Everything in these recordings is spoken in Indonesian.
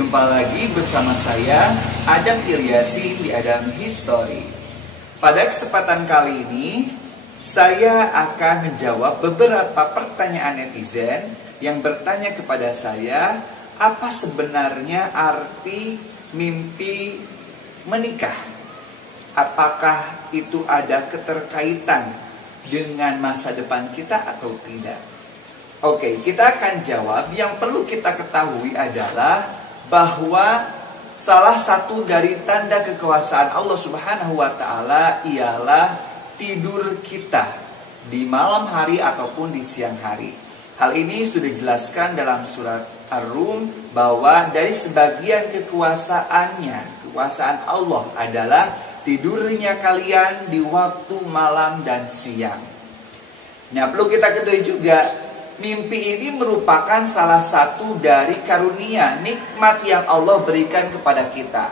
Jumpa lagi bersama saya, Adam Ilyasi di Adam History. Pada kesempatan kali ini, saya akan menjawab beberapa pertanyaan netizen yang bertanya kepada saya, apa sebenarnya arti mimpi menikah? Apakah itu ada keterkaitan dengan masa depan kita atau tidak? Oke, kita akan jawab. Yang perlu kita ketahui adalah bahwa salah satu dari tanda kekuasaan Allah Subhanahu wa Ta'ala ialah tidur kita di malam hari ataupun di siang hari. Hal ini sudah dijelaskan dalam surat Ar-Rum bahwa dari sebagian kekuasaan Allah adalah tidurnya kalian di waktu malam dan siang. Nah, perlu kita ketahui juga, mimpi ini merupakan salah satu dari karunia, nikmat yang Allah berikan kepada kita.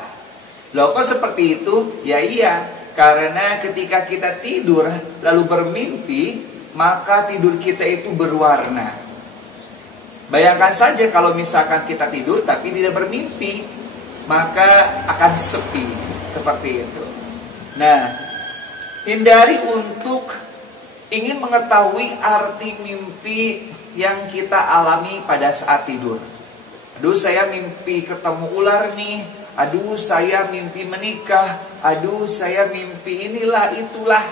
Loh, kok seperti itu? Ya iya, karena ketika kita tidur lalu bermimpi, maka tidur kita itu berwarna. Bayangkan saja kalau misalkan kita tidur tapi tidak bermimpi, maka akan sepi, seperti itu. Nah, hindari untuk ingin mengetahui arti mimpi yang kita alami pada saat tidur. Aduh, saya mimpi ketemu ular nih. Aduh, saya mimpi menikah. Aduh, saya mimpi inilah itulah.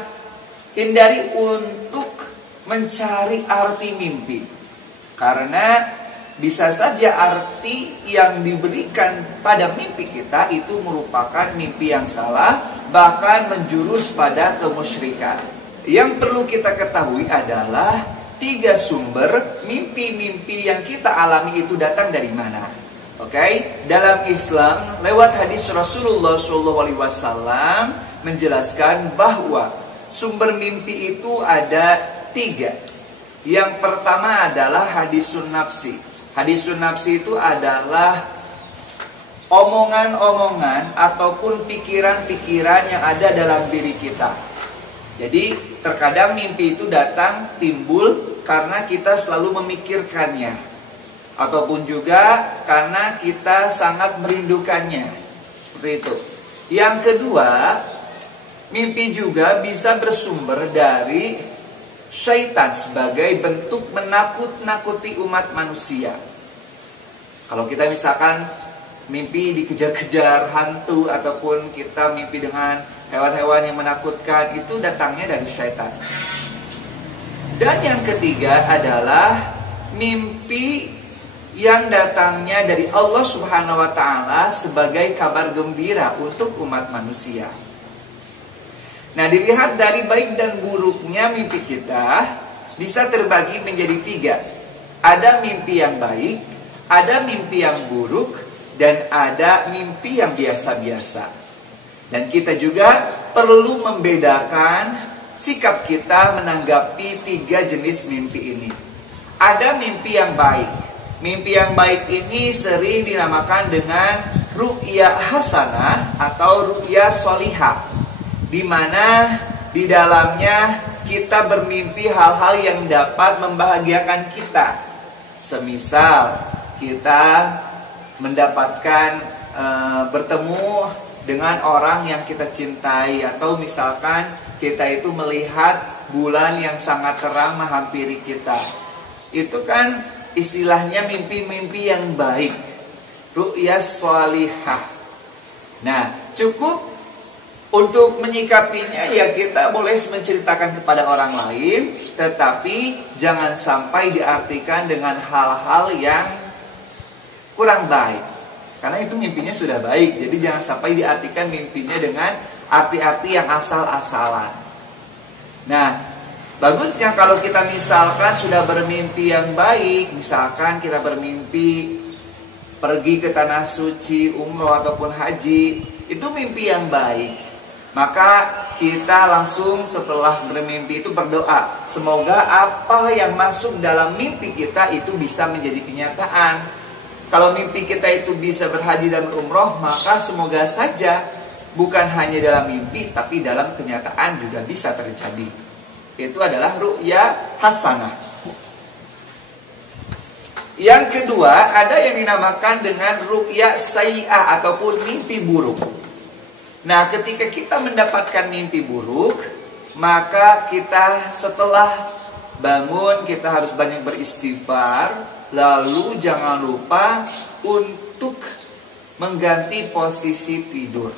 Hindari untuk mencari arti mimpi. Karena bisa saja arti yang diberikan pada mimpi kita itu merupakan mimpi yang salah, bahkan menjurus pada kemusyrikan. Yang perlu kita ketahui adalah 3 sumber mimpi-mimpi yang kita alami itu datang dari mana. Oke, dalam Islam lewat hadis Rasulullah SAW menjelaskan bahwa sumber mimpi itu ada 3. Yang pertama adalah hadisun nafsi. Hadisun nafsi itu adalah omongan-omongan ataupun pikiran-pikiran yang ada dalam diri kita. Jadi terkadang mimpi itu datang timbul karena kita selalu memikirkannya, ataupun juga karena kita sangat merindukannya. Seperti itu. Yang kedua, mimpi juga bisa bersumber dari syaitan sebagai bentuk menakut-nakuti umat manusia. Kalau kita misalkan mimpi dikejar-kejar hantu, ataupun kita mimpi dengan hewan-hewan yang menakutkan, itu datangnya dari syaitan. Dan yang ketiga adalah mimpi yang datangnya dari Allah Subhanahu wa Ta'ala sebagai kabar gembira untuk umat manusia. Nah, dilihat dari baik dan buruknya mimpi kita bisa terbagi menjadi 3. Ada mimpi yang baik, ada mimpi yang buruk, dan ada mimpi yang biasa-biasa. Dan kita juga perlu membedakan sikap kita menanggapi 3 jenis mimpi ini. Ada mimpi yang baik. Mimpi yang baik ini sering dinamakan dengan ru'ya hasanah atau ru'ya solihah, di mana di dalamnya kita bermimpi hal-hal yang dapat membahagiakan kita. Semisal kita mendapatkan bertemu dengan orang yang kita cintai, atau misalkan kita itu melihat bulan yang sangat terang menghampiri kita. Itu kan istilahnya mimpi-mimpi yang baik, ru'ya sholihah. Nah, cukup untuk menyikapinya ya kita boleh menceritakan kepada orang lain, tetapi jangan sampai diartikan dengan hal-hal yang kurang baik. Karena itu mimpinya sudah baik, jadi jangan sampai diartikan mimpinya dengan arti-arti yang asal-asalan. Nah, bagusnya kalau kita misalkan sudah bermimpi yang baik, misalkan kita bermimpi pergi ke tanah suci, umroh ataupun haji, itu mimpi yang baik. Maka kita langsung setelah bermimpi itu berdoa, semoga apa yang masuk dalam mimpi kita itu bisa menjadi kenyataan. Kalau mimpi kita itu bisa berhaji dan berumroh, maka semoga saja bukan hanya dalam mimpi, tapi dalam kenyataan juga bisa terjadi. Itu adalah ru'ya hasanah. Yang kedua, ada yang dinamakan dengan ru'ya sayyi'ah ataupun mimpi buruk. Nah, ketika kita mendapatkan mimpi buruk, maka kita setelah bangun kita harus banyak beristighfar. Lalu jangan lupa untuk mengganti posisi tidur.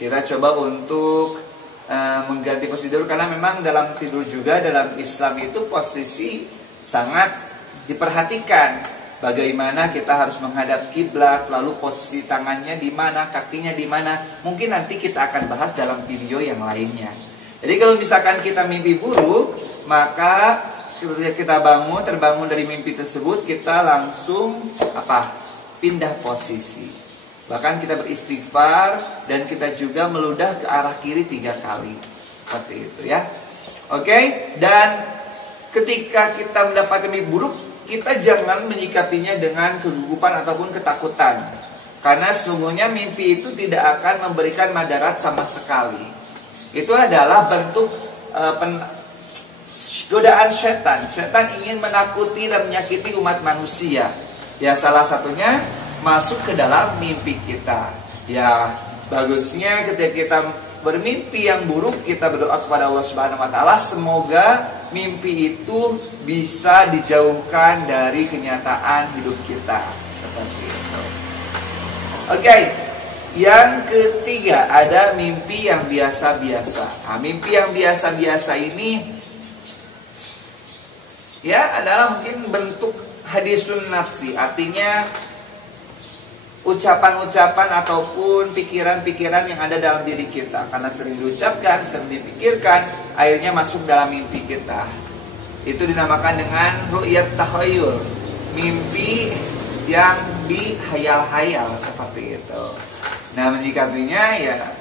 Kita coba untuk mengganti posisi tidur, karena memang dalam tidur juga dalam Islam itu posisi sangat diperhatikan. Bagaimana kita harus menghadap kiblat, lalu posisi tangannya di mana, kakinya di mana. Mungkin nanti kita akan bahas dalam video yang lainnya. Jadi kalau misalkan kita mimpi buruk, maka ketika kita terbangun dari mimpi tersebut, kita langsung pindah posisi. Bahkan kita beristighfar dan kita juga meludah ke arah kiri 3 kali. Seperti itu ya. Oke, dan ketika kita mendapatkan mimpi buruk, kita jangan menyikapinya dengan kegugupan ataupun ketakutan. Karena sesungguhnya mimpi itu tidak akan memberikan madarat sama sekali. Itu adalah bentuk godaan setan. Setan ingin menakuti dan menyakiti umat manusia. Ya, salah satunya masuk ke dalam mimpi kita. Ya, bagusnya ketika kita bermimpi yang buruk, kita berdoa kepada Allah Subhanahu wa taala, semoga mimpi itu bisa dijauhkan dari kenyataan hidup kita. Seperti itu. Oke. Yang ketiga, ada mimpi yang biasa-biasa. Nah, mimpi yang biasa-biasa ini ya adalah mungkin bentuk hadisun nafsi, artinya ucapan-ucapan ataupun pikiran-pikiran yang ada dalam diri kita. Karena sering diucapkan, sering dipikirkan, akhirnya masuk dalam mimpi kita. Itu dinamakan dengan ru'yat takhayul, mimpi yang dihayal-hayal, seperti itu. Nah, menyikapinya ya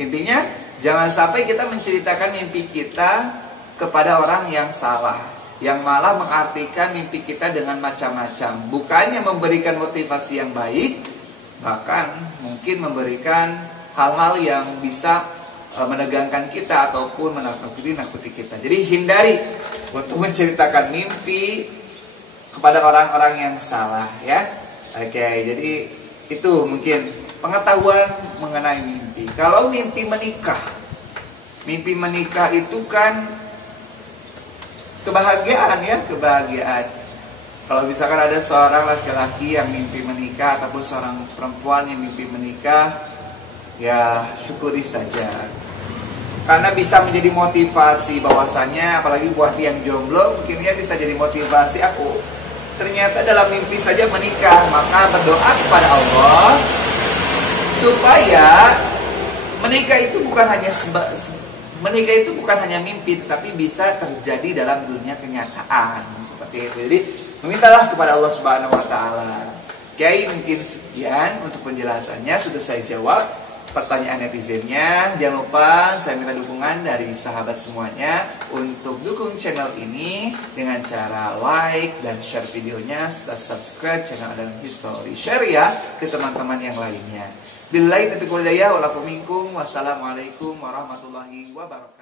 intinya jangan sampai kita menceritakan mimpi kita kepada orang yang salah, yang malah mengartikan mimpi kita dengan macam-macam. Bukannya memberikan motivasi yang baik, bahkan mungkin memberikan hal-hal yang bisa menegangkan kita ataupun menakuti kita. Jadi hindari untuk menceritakan mimpi kepada orang-orang yang salah ya. Oke, jadi itu mungkin pengetahuan mengenai mimpi. Kalau mimpi menikah itu kan kebahagiaan ya, kebahagiaan. Kalau misalkan ada seorang laki-laki yang mimpi menikah ataupun seorang perempuan yang mimpi menikah, ya syukuri saja. Karena bisa menjadi motivasi bahwasanya, apalagi buat yang jomblo, mungkin ya bisa jadi motivasi, aku ternyata dalam mimpi saja menikah. Maka berdoa kepada Allah supaya menikah itu bukan hanya mimpi, tetapi bisa terjadi dalam dunia kenyataan. Seperti itu. Jadi memintalah kepada Allah Subhanahu wa taala. Oke, mungkin sekian untuk penjelasannya, sudah saya jawab pertanyaan netizennya. Jangan lupa saya minta dukungan dari sahabat semuanya untuk dukung channel ini dengan cara like dan share videonya, serta subscribe channel Adam History. Share ya ke teman-teman yang lainnya. Billahi taufiq wal hidayah, wal afu minkum. Wassalamualaikum warahmatullahi wabarakatuh.